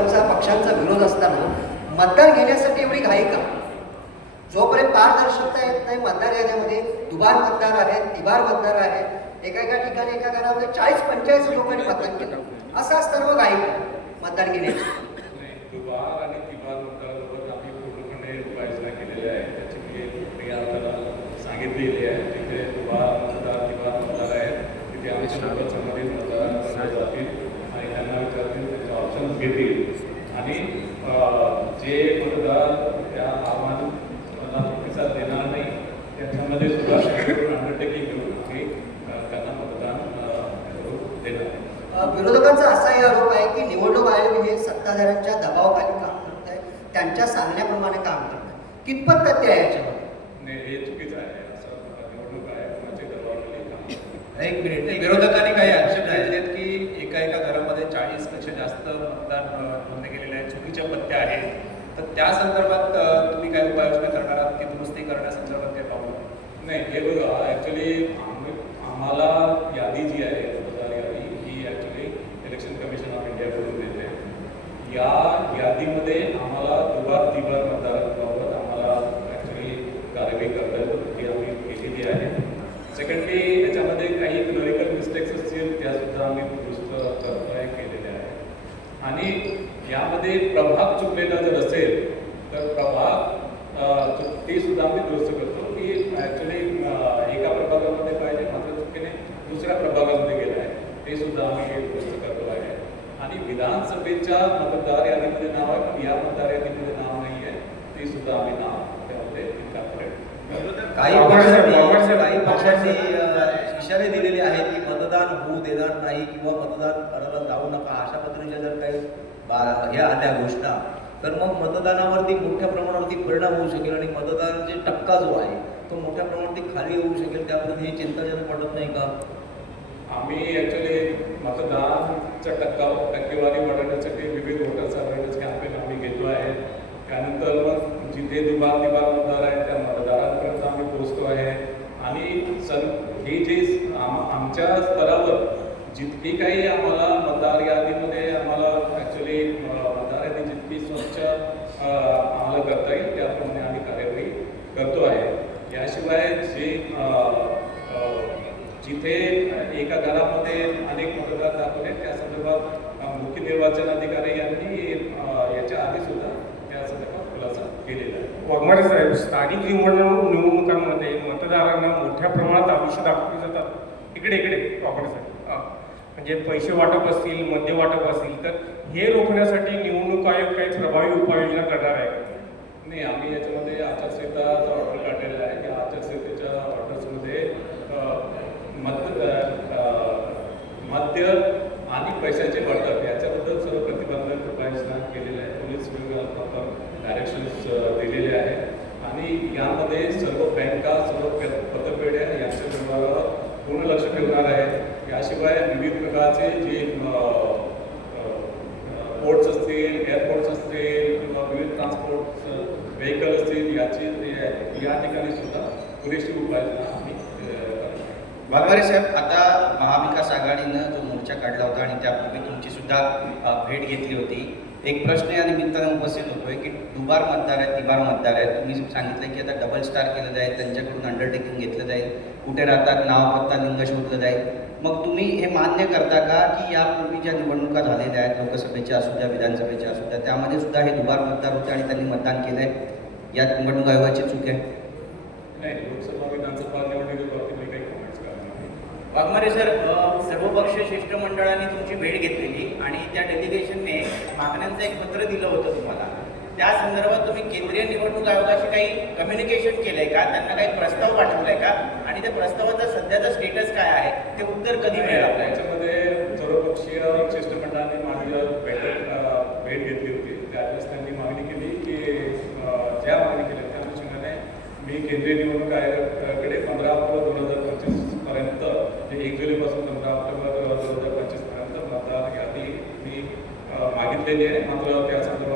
पक्षांचा पक्षांचा विरोध असताना मतदार घेण्यासाठी एवढी घाई का? जोपर्यंत पारदर्शकता येत नाही मतदार याद्यामध्ये दुबार मतदार आहेत तिबार मतदार आहेत एका एका ठिकाणी एका घरामध्ये चाळीस पंचेचाळीस लोकांनी मतदान केलं. असा सर्व मग घाई मतदान घेण्याची नाही, दुबार आणि तिबार मतदाराबाबत आम्ही पूर्णपणे उपाययोजना केलेल्या आहेत त्याची मी प्रक्रिया आपल्याला सांगितलेली आहे तिथे दुबार मतदार तिबार मतदार आहेत तिथे आमच्यासोबत संबंधित मतदार जातील आणि त्यांना विचारतील त्याचे ऑप्शन्स घेतील आणि अं, जे मतदार त्या आव्हानाला प्रतिसाद देणार नाही त्याच्यामध्ये सुद्धा अंडरटेकिंग आम्ही अं, त्यांना मतदान करून देणार विरोधकांचा असाही आरोप आहे की निवडणूक आयोग हे सत्ताधाऱ्यांच्या दबावाखाली काम करत आहे. त्यांच्या सांगण्याप्रमाणे काम करत आहे. कितपत तथ्य आहे नाही हे चुकीचं आहे. असं निवडणूक आयोगाचे दबावाखाली काम करतात. एक मिनिट. नाही, विरोधकांनी काही आक्षेप घेतलेत की एका एका घरामध्ये चाळीसपेक्षा जास्त मतदान नोंदणी केलेले आहेत. चुकीच्या पत्त्या आहेत. तर त्या संदर्भात अ, तुम्ही काय उपाययोजना करणार आहात की दुरुस्ती करण्यासंदर्भात काय पाहू नाही हे बघा ॲक्च्युली आम्हाला यादी जी आहे मतदार यादी ही ॲक्च्युली इलेक्शन कमिशन ऑफ इंडियाकडून देते. या यादीमध्ये आम्हाला दुबार तिबार मतदारांबाबत आम्हाला ॲक्च्युली कार्यवाही करता येतो ती आम्ही केलेली आहे. सेकंडली याच्यामध्ये काही क्लरिकल मिस्टेक्स असतील त्यासुद्धा आम्ही दुरुस्त करतोय केलेल्या आहेत आणि यामध्ये प्रभाग चुकलेला जर असेल तर प्रभाग ते सुद्धा आम्ही दुरुस्त करतो की ॲक्च्युली एका प्रभागामध्ये पाहिजे मात्र चुकीने दुसऱ्या प्रभागामध्ये गेलं आहे. ते सुद्धा आम्ही दुरुस्त करतो आहे. आणि विधानसभेच्या मतदार यादीमध्ये नाव आहे पण या मतदार यादीमध्ये नाव नाही आहे. ते सुद्धा आम्ही नाव त्यामध्ये. काही पक्षांनी काही पक्षांनी इशारे दिलेले आहेत की मतदान होऊ देणार नाही किंवा मतदान करायला जाऊ नका. अशा पद्धतीच्या जर काही ह्या आल्या घोषणा तर मग मतदानावरती मोठ्या प्रमाणावरती परिणाम होऊ शकेल आणि मतदानाचे टक्का जो आहे तो मोठ्या प्रमाणावरती खाली येऊ शकेल त्याबद्दल हे चिंताजनक वाटत नाही का? आम्ही ॲक्च्युली मतदानचा टक्का टक्केवारी वाढवण्यासाठी विविध वोटर अवेअरनेस कॅम्पेन आम्ही घेतो आहे. त्यानंतर मग जिथे दुबार तिबार मतदार आहेत त्या मतदारांपर्यंत आम्ही पोहोचतो आहे. आणि सर हे जे आम आमच्या स्तरावर जितकी काही आम्हाला मतदार यादीमध्ये आम्हाला ॲक्च्युली मतदार जितकी स्वच्छ आम्हाला करता येईल. त्याप्रमाणे आम्ही कार्यवाही करतो आहे. याशिवाय जे जिथे एका घरामध्ये अनेक मतदार दाखवले त्या संदर्भात मुख्य निर्वाचन अधिकारी यांनी याच्या आधी सुद्धा त्या संदर्भात खुलासा केलेला आहे. वाघमारे साहेब स्थानिक निवडणूक निवडणुकांमध्ये मतदारांना मोठ्या प्रमाणात आयुष्य दाखवले जातात. इकडे इकडे वाघमारे साहेब. म्हणजे पैसे वाटप असतील मद्य वाटप असतील तर हे रोखण्यासाठी निवडणूक काही प्रभावी उपाययोजना करणार आहे? नाही आम्ही याच्यामध्ये आचारसंहिताचा ऑर्डर काढलेला आहे. या आचारसंहितेच्या ऑर्डर्समध्ये अ, मद्य आणि पैशाचे बळकट याच्याबद्दल सर्व प्रतिबंधक उपाययोजना केलेल्या आहे पोलीस विभागाला डायरेक्शन्स दिलेले आहे आणि यामध्ये सर्व बँका सर्व पे- पतपेढ्या यांच्या व्यवहारावर पूर्ण लक्ष ठेवणार आहे याशिवाय विविध प्रकारचे जे पोर्ट्स असतील एअर असतील किंवा विविध ट्रान्सपोर्ट व्हेकल असतील याची या ठिकाणी सुद्धा पुरेशी उपाययोजना आम्ही वाघमारे साहेब आता महाविकास आघाडीनं जो मोर्चा काढला होता आणि त्यापूर्वी तुमची सुद्धा भेट घेतली होती. एक प्रश्न या निमित्तानं उपस्थित होतोय की दुबार मतदार आहेत तिबार मतदार आहेत. तुम्ही सांगितलं की आता डबल स्टार केलं जाईल त्यांच्याकडून अंडरटेकिंग घेतलं जाईल. कुठे राहतात नाव पत्ता लिंग शोधलं जाईल. मग तुम्ही हे मान्य करता का की यापूर्वी ज्या निवडणुका झालेल्या आहेत लोकसभेच्या असू द्या विधानसभेच्या असू द्या त्यामध्ये सुद्धा हे दुबार मतदार होते आणि त्यांनी मतदान केलंय? या निवडणूक आयोगाची चूक आहे. नाही लोकसभा विधानसभा निवडणुकीबाबतीत काही वाघमारे सर सर्वपक्षीय शिष्टमंडळाने तुमची भेट घेतलेली आणि त्या डेलिगेशनने मागण्यांचं एक पत्र दिलं होतं तुम्हाला. त्या संदर्भात तुम्ही केंद्रीय निवडणूक आयोगाशी काही कम्युनिकेशन केलंय का? त्यांना काही प्रस्ताव पाठवलाय का? आणि त्या प्रस्तावाचा सध्याचा स्टेटस काय आहे? ते उत्तर कधी मिळेल याच्यामध्ये सर्वपक्षीय शिष्टमंडळाने माझी बैठक भेट घेतली होती. त्यावेळेस त्यांनी मागणी केली की ज्या मागणी केल्या त्या अनुषंगाने मी केंद्रीय म्हणजे एक जुलैपासून पंधरा ऑक्टोबर दोन हजार पंचवीसपर्यंत मतदार यादी मी मागितलेली आहे. मात्र त्या संदर्भात